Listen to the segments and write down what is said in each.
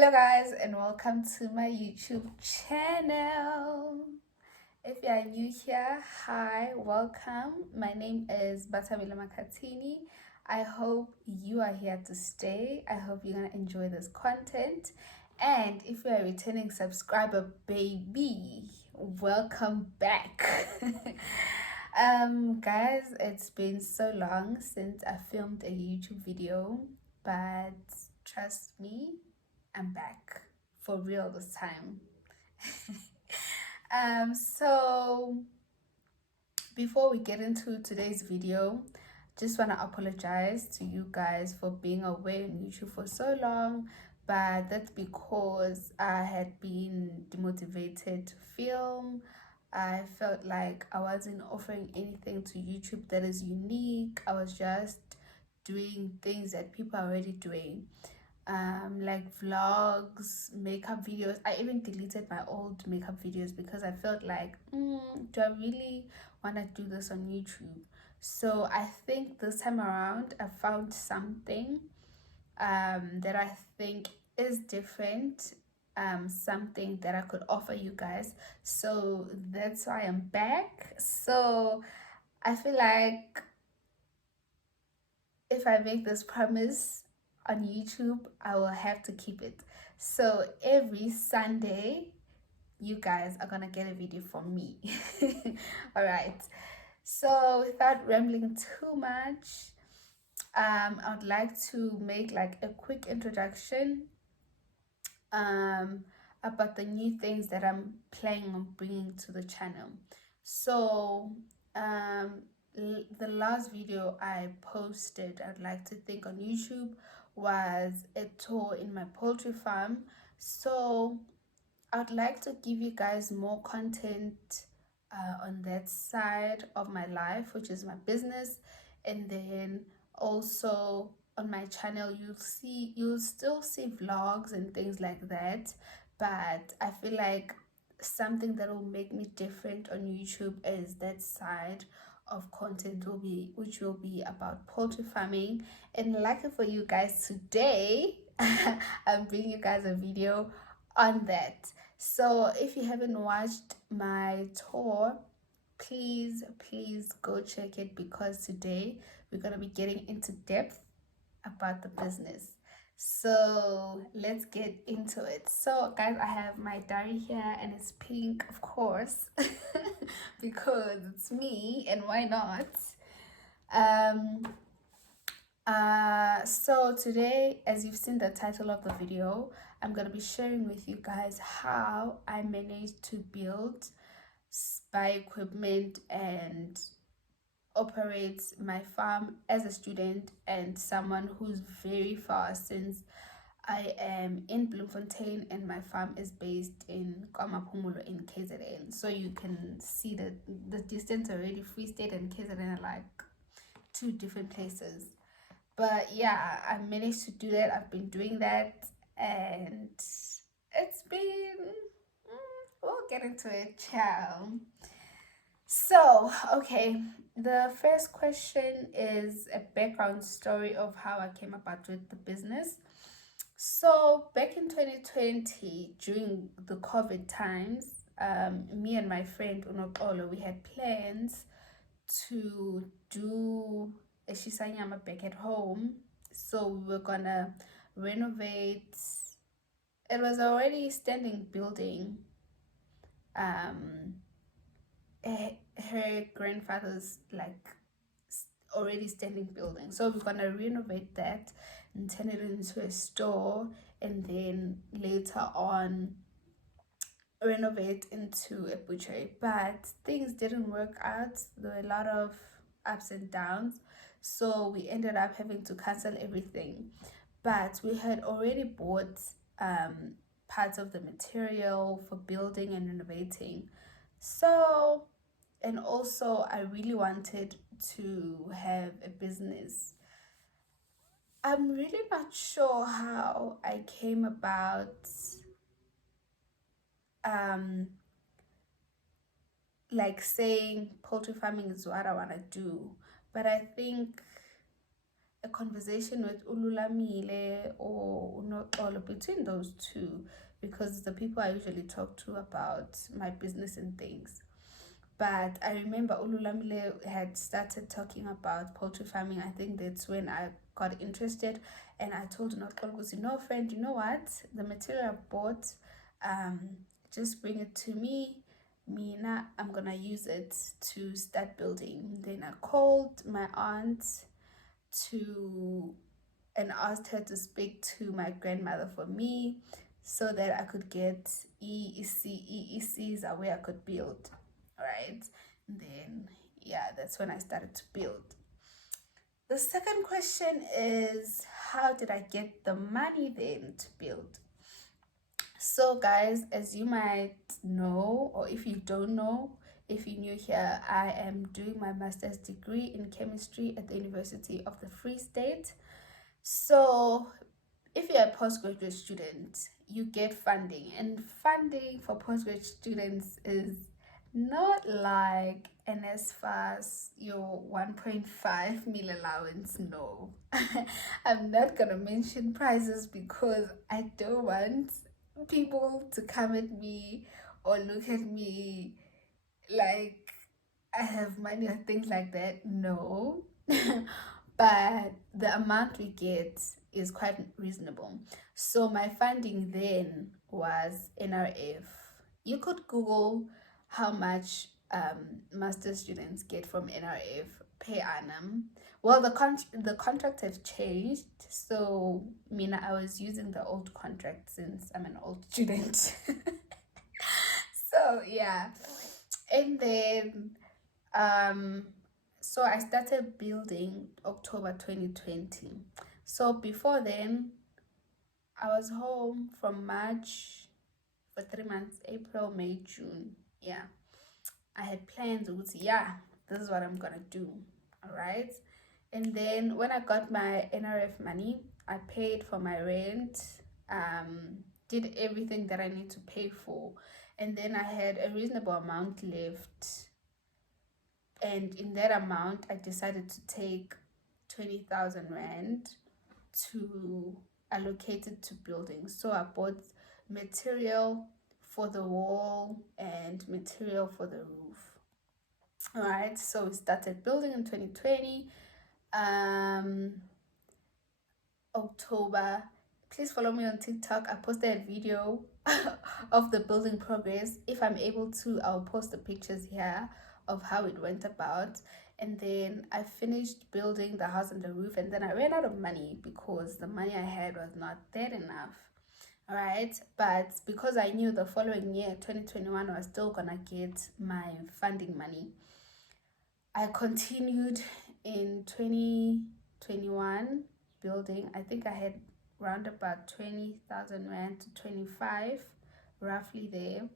Hello guys and welcome to my YouTube channel. If you are new here, hi, welcome. My name is Bathabile Xulu. I hope you are here to stay. I hope you're gonna enjoy this content. And if you're a returning subscriber, baby, welcome back. Guys, it's been so long since I filmed a YouTube video, but trust me, I'm back for real this time. So before we get into today's video, just want to apologize to you guys for being away on YouTube for so long, but that's because I had been demotivated to film. I felt like I wasn't offering anything to YouTube that is unique. I was just doing things that people are already doing, like vlogs, makeup videos. I even deleted my old makeup videos because I felt like, do I really want to do this on YouTube? So I think this time around I found something that I think is different, something that I could offer you guys. So that's why I'm back. So I feel like if I make this promise on YouTube, I will have to keep it. So every Sunday, you guys are gonna get a video from me. All right. So without rambling too much, I would like to make like a quick introduction about the new things that I'm planning on bringing to the channel. So the last video I posted, I'd like to think, on YouTube was a tour in my poultry farm. So I'd like to give you guys more content on that side of my life, which is my business. And then also on my channel, you'll still see vlogs and things like that, but I feel like something that will make me different on YouTube is that side of content which will be about poultry farming. And lucky for you guys, today I'm bringing you guys a video on that. So if you haven't watched my tour, please go check it, because today we're going to be getting into depth about the business. So let's get into it. So guys, I have my diary here and it's pink, of course, because it's me, and why not? So today, as you've seen the title of the video, I'm going to be sharing with you guys how I managed to build, buy equipment, and operate my farm as a student and someone who's very far, since I am in Bloemfontein and my farm is based in KwaMaphumulo in KZN. So you can see that the distance already. Free State and KZN are like two different places. But yeah, I managed to do that. I've been doing that and it's been, we'll get into it, ciao. So okay, the first question is a background story of how I came about with the business. So back in 2020, during the COVID times, me and my friend Unokolo, we had plans to do a shisanyama back at home. So we were gonna renovate. It was already standing building. Her grandfather's like already standing building. So we're gonna renovate that and turn it into a store, and then later on renovate into a butchery. But things didn't work out. There were a lot of ups and downs, so we ended up having to cancel everything. But we had already bought parts of the material for building and renovating. So, and also I really wanted to have a business. I'm really not sure how I came about like saying poultry farming is what I want to do, but I think a conversation with Ululamile or Unoxolo, between those two, because the people I usually talk to about my business and things. But I remember Ululamile had started talking about poultry farming. I think that's when I got interested, and I told Unoxolo, you know, friend, you know what? The material I bought, um, just bring it to me. Mina, I'm gonna use it to start building. Then I called my aunt to and asked her to speak to my grandmother for me so that I could get EECs are where I could build. Right. And then yeah, that's when I started to build. The second question is, how did I get the money then to build? So guys, as you might know, or if you don't know, if you're new here, I am doing my master's degree in chemistry at the University of the Free State. So if you're a postgraduate student, you get funding, and funding for postgraduate students is not like NSFAS, your 1.5 mil allowance. No, I'm not gonna mention prices because I don't want people to come at me or look at me like I have money or things like that. No. But the amount we get is quite reasonable. So my funding then was NRF. You could Google how much master students get from NRF per annum. Well, the contract have changed, so Mina, I was using the old contract since I'm an old student. So yeah, and then so I started building October 2020. So before then, I was home from March for 3 months, April, May, June. Yeah, I had plans. Yeah, this is what I'm gonna do. All right. And then when I got my NRF money, I paid for my rent, did everything that I need to pay for. And then I had a reasonable amount left. And in that amount, I decided to take 20,000 Rand to allocate it to building. So I bought material for the wall and material for the roof. All right, so we started building in 2020. October. Please follow me on TikTok. I posted a video of the building progress. If I'm able to, I'll post the pictures here of how it went about. And then I finished building the house and the roof, and then I ran out of money because the money I had was not there enough. All right, but because I knew the following year, 2021, I was still gonna get my funding money, I continued in 2021 building. I think I had around about 20,000 Rand to 25, roughly there.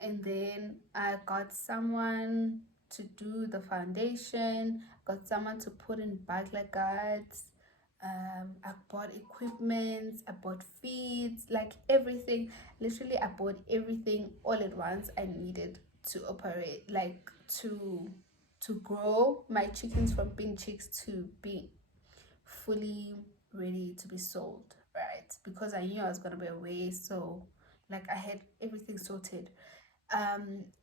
And then I got someone to do the foundation, got someone to put in burglar guards. I bought equipment, I bought feeds, like everything. Literally, I bought everything all at once I needed to operate, like to grow my chickens from being chicks to being fully ready to be sold, right? Because I knew I was gonna be away, so like I had everything sorted.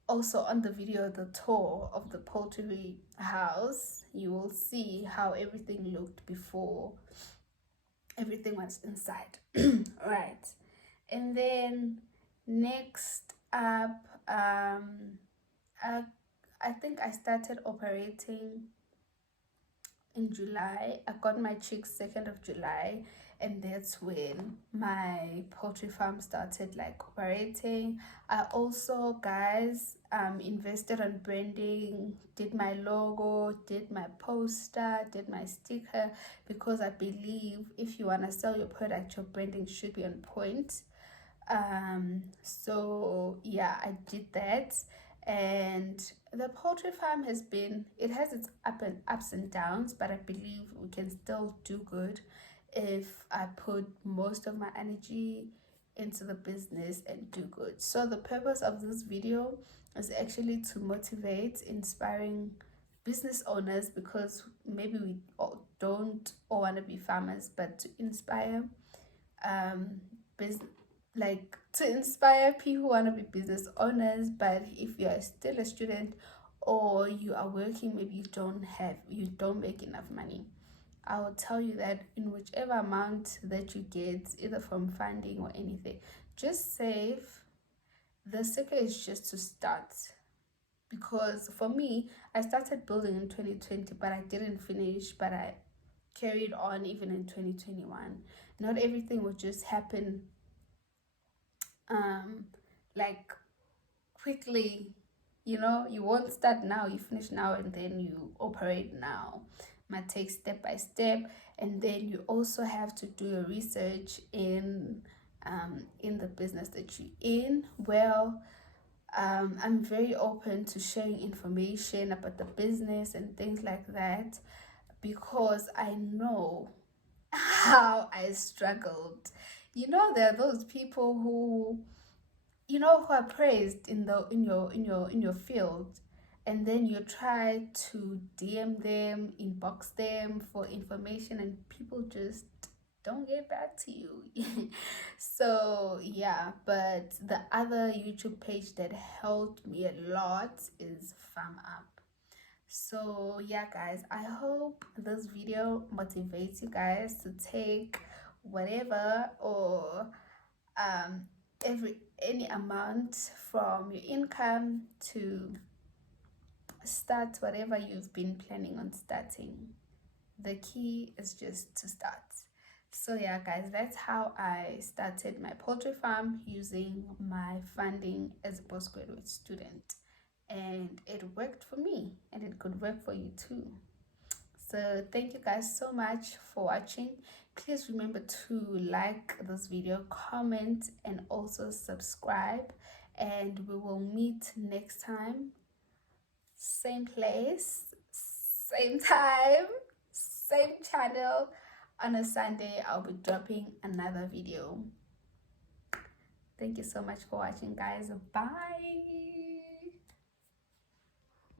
Also on the video, the tour of the poultry house, you will see how everything looked before everything was inside. Right. And then next up, I think I started operating in July. I got my chicks 2nd of July, and that's when my poultry farm started like operating. I also, guys, invested on branding, did my logo, did my poster, did my sticker, because I believe if you want to sell your product, your branding should be on point. So yeah, I did that. And the poultry farm has its ups and downs, but I believe we can still do good if I put most of my energy into the business and do good. So the purpose of this video is actually to motivate, inspiring business owners, because maybe we don't all want to be farmers, but to inspire business, like to inspire people who want to be business owners. But if you are still a student or you are working, maybe you don't make enough money, I will tell you that in whichever amount that you get, either from funding or anything, just save. The secret is just to start. Because for me, I started building in 2020, but I didn't finish, but I carried on even in 2021. Not everything will just happen like quickly. You won't start now, you finish now, and then you operate now. It might take step by step, and then you also have to do your research in the business that you're in. Well, I'm very open to sharing information about the business and things like that, because I know how I struggled. There are those people who who are praised in your field, and then you try to DM them, inbox them for information, and people just don't get back to you. So yeah, but the other YouTube page that helped me a lot is Farm Up. So yeah, guys, I hope this video motivates you guys to take whatever or any amount from your income to start whatever you've been planning on starting. The key is just to start. So yeah, guys, that's how I started my poultry farm, using my funding as a postgraduate student, and it worked for me, and it could work for you too. So thank you guys so much for watching. Please remember to like this video, comment, and also subscribe, and we will meet next time, same place, same time, same channel. On a Sunday, I'll be dropping another video. Thank you so much for watching, guys. Bye.